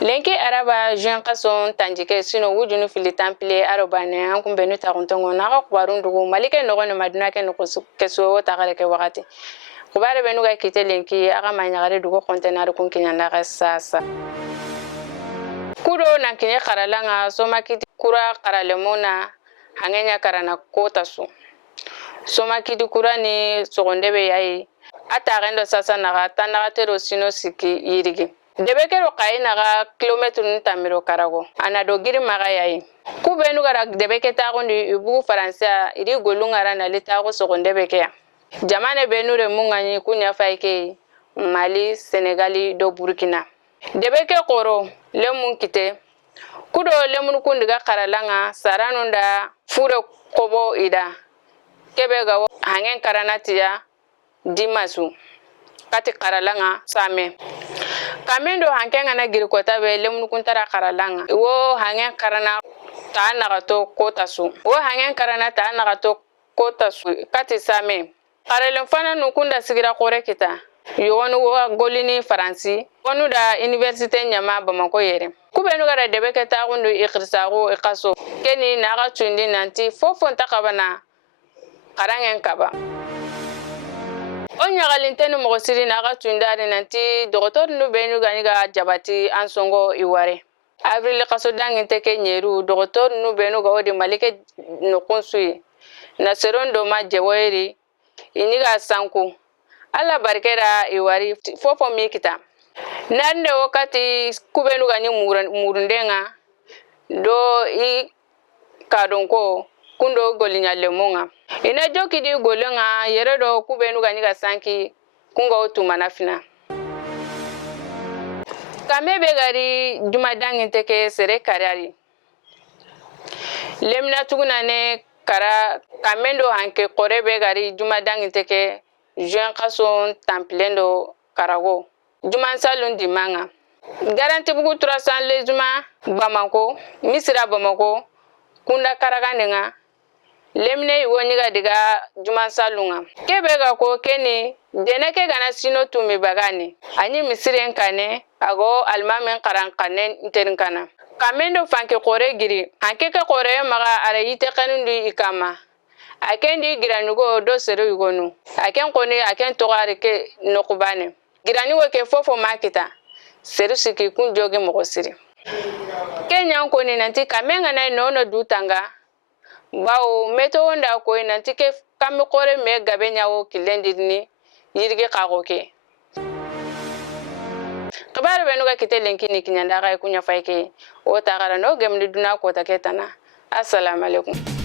Lenki araba Jean Kasson tanjike sino wujunu fili temple arobane an kun benu ta kuntongo na ka kubarun dugu malike nogo ne maduna ke no keso ta gare ke wakati kubare benu ga kite lenki aga manyagare dugu kontenar kun kinyanda ka sasa kudo na kinye karalanga soma kiti kura karalemona hangenya karana kota su soma kiti kura ni sogondebe yayi atagendo sasa naga tanaga tero sino siki yirigi debekero kai naga kilometru ntamiro karago anado giri maga yayi kubenu gara debeke tagondi ibu faransa iri golungara na litago sogondebe ya jamane benure mungani kunya faike Mali Senegali do Burkina debeke koro lemun kite kudo lemun kundiga karalanga saranunda fure kobo ida kebe gawo hangen karanatiya dimasu kati karalanga same kamendo hankenga na girikota be lemun kuntara karalanga wo hangen karana ta nagato kotasu wo hangen karana ta nagato kotasu kati same karelen fana nukunda sigira kore kita yonu wa golini faransi wonu da université nyama Bamako yere kubenu gara debeke tagundu ikrisago ikaso keni naga tundi nanti fofo ntakabana karangen kaba onya galintene mo siri naga tundari nanti docteur nu benu ganiga jabati ansongo iware avril kaso danginte ke nyeru docteur nu benu ga wodi malike no konsui na serondo ma jewoyri iniga sanku ala barkera iwari fofo mikita nande wakati kubenu gani murundenga do i kadonko kundo golinya lemonga ina joki di golenga yere do kubenu gani ga sanki kunga otumana fina kamebe gari juma danginte ke sere karari lemna tuguna ne kara kamendo hanke korebe gari juma danginte ke Jean Kasson templendo karago juma salun dimanga garanti bugu 300 le juma Bamako misira Bamako kunda karagandenga lemne woniga diga juma salunga kebe ga ko keni deneke gana sino tumi bagani ani misiren kane ago almamen karan kane nterinkana kamendo fanke kore giri hanke ke kore maga are yite kanundi ikama akendi giranugo do sero yugonu aken kone aken togare ke nokubane girani wo ke fofo makita seru siki kun joge mo siri kenya kone nanti kamenga na nono dutanga bawo meto wonda ko nanti ke kam kore me gabe nyawo kilendini yirge kago ke kabar benu ga kitelenki ni kinyanda ga kunya faike o tagara no gemli duna ko taketana assalamu alaikum